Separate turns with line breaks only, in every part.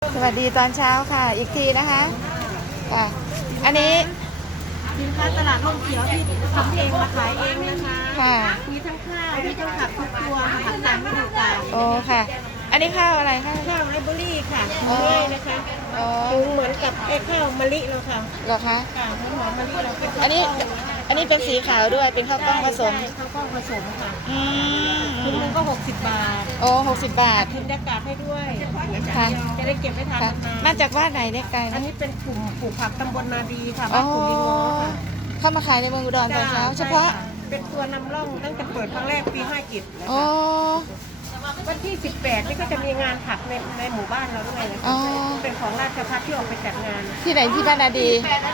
สวัสดีตอนเช้าค่ะอีกทีนะคะค่ะอันนี้
สินค้าตลาดร่มเขียวที่ทำเองมาขายเองนะคะ
ค่ะ
มีทั้งข้าวมีทั้งผักทุกตัวผักต่างไม่ถูกต่าง
โอ้ค่ะอันนี้ข้าวอะไรคะ
ข้าวไรเบอรี่ค่ะ
อ๋อ
ง่ายนะคะ
อ๋อ
ปรุงเหมือนกับไอ้ข้าวมะลิเราค่ะ
เหรอคะ
ค่ะเหมือนหอมมะลิเราเป็น
อันนี้เป็นสีขาวด้วยเป็นข้าวกล้องผสม
ใช่ข้าวกล้องผสมค่ะ
อืม
ถุงนึงก็60 บาท
โอ้60 บาท
ถุงยากาศให้ด้วย
ค่ะ
จะได้เก็บไว้ทาน
ค่ะ
นาน
มาจากบ้านไหนเนี่ยไกล
อัน
นะ
นี้เป็นกลุ่มปลูกผักตำบลนาดีค่ะ
อ๋
บ้า
อน
กลุ่มลิงง้อค่ะ
เข้ามาขายในเมืองอุดรตอนเช้าเฉพาะ
ใช่ค่เป็นตัวนำร่องตั้งแต่เปิดครั้งแรกปี57นะ
โอ้
คะวันที่ 18 นี่ก็จะมีงานผักในหมู่บ้านเราด้วยนะ
อ๋
คะ
อ
เป็นของราชพัฒที่ออกไปจัดงาน
ที่ไหนที่บ้านนาดี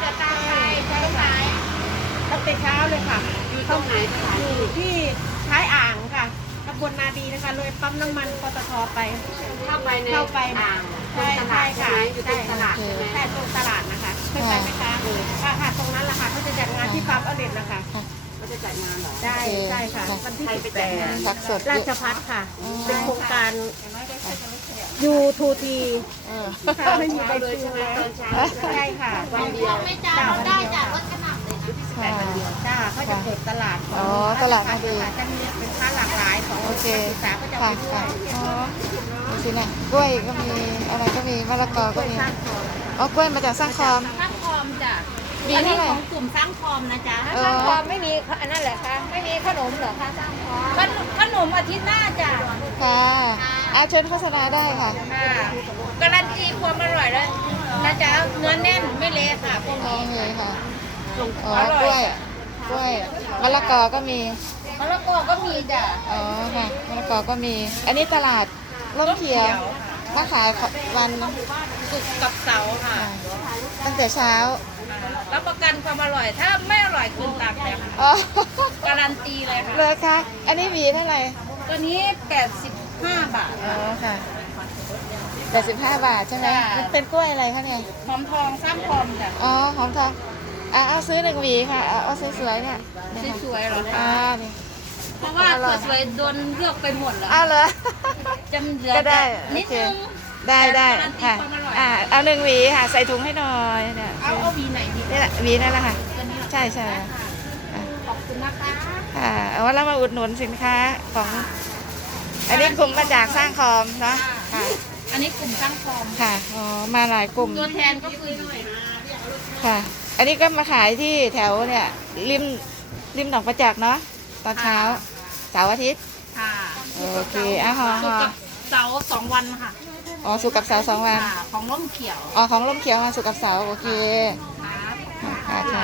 ตั้งแต่เช้าเลยค่ะอยู่ตรงไหนอยู่ที่ท้ายอ่างค่ะตำบลนาดีนะคะเลยปั๊มน้ำมันปตทไปเข้าไปอ่างใช่ค่ะใช่ตลาดใช่ตรงตลาดนะคะเคยไปไหมคะค่ะตรงนั้นแหละค่ะเขาจะจัดงานที่ปั๊มอเนกนะคะ
ค่ะ
เขาจะจัดงานเหรอใช่ค่ะวันที่
ผักสด
18 ราชพัฒค่ะ เป็นโครงการยูทูทีค่ะไม่มีใบเลยใช่ไหมใช่ค่ะวันเดียวไม่จ้าเราได้จ้ารถขนาดเลยนะจ้าเขาจะเปิดตลาด
อ๋อตลาดนาดี
จะมีสินค้าหลากหลายของ
โอเค
นักศึกษาก็จะไป
ค่ะ
ด้วย
ค่ะอ๋อดูสินะกล้วยก็มีอะไรก็มีมะละกอก็มี
สร้างคอม
อ๋อกล้วยมาจากสร้างคอม
สร้างคอมจ้ะ
มีเท่าไหร่
ของกลุ่มสร้างคอมนะจ๊ะ
เออ
สร้างคอมไม่มีอันนั้นแหละคะไม่มีขนมเหรอคะสร้างคอมขนมอาทิตย์หน้าจ้ะ
ค่ะเชิญโฆษณาได้ค่ะ
การันตีความอร่อยแล้วนะจ๊ะเนื้อแน่นไม่เละค่ะพวก
โอ
นี้
เคค่ะอ๋อกล้วยกล้วยมะละกอก็มี
มะละกอก็มีจ้ะ
อ๋อค่ะมะละกอก็มี อันนี้ตลาดร่มเขียวมาขายวัน
ศุกร์กับเสาร์ค่ะ
ตั้งแต่เช้า
รับประกันความอร่อย ถ้าไม่อร่อยคืนตังค์เลยค่ะ
อ๋อ
การันตีเลยค่ะ
เลยค่ะ อันนี้หวีเท่าไหร่
ตัวนี้ 85 บาท
อ๋อค่ะ85 บาทใช่ไหม
จ้ะ
มันเป็นกล้วยอะไรคะเนี่ย
หอมทองสร้างคอมจ้ะ
อ๋อหอมทองเอาซื้อ1 หวีค่ะเอาสวยๆเนี่ย
สวยๆเหรอคะ
นี่
เพราะว่าสวยๆโดนเลือกไปหมดแล้ว
เอาเลย
จะเหลือ
ก็ได้
แต่นิด
โอเค
นึง
ได้ได้
การันตี
ค่ะ
ความอร่อย
เอา1 หวีค่ะใส่ถุงให้หน่อยเนี่ย
เอาวีไหนดี
นี่แหละหวีนั่นแหละค่ะ
ตัวนี้เหรอ
ใช่ใช่
ขอบคุณนะคะ
ค่ะเอาว่าเรามาอุดหนุนสินค้าของ อันนี้กลุ่มมาจากสร้างคอมเนาะค่ะ
อันนี้กลุ่มสร้างคอม
ค่ะอ๋อมาหลายกลุ่ม
ตัวแทนก็คือ
ค่ะ อันนี้ก็มาขายที่แถวเนี่ยริมหนองประจักษ์เนาะตอนเช้าเสาร์อาทิตย์
ค่ะ
โอเคห่อ
ศุกร์กับเสาร์2 วันค่ะ
อ๋อศุกร์กับเสาร์2 วัน
ค่ะของร่มเขียว
อ๋อของร่มเขียวมาศุกร์กับเสาร์โอเค
ครับ
ค่ะค่ะ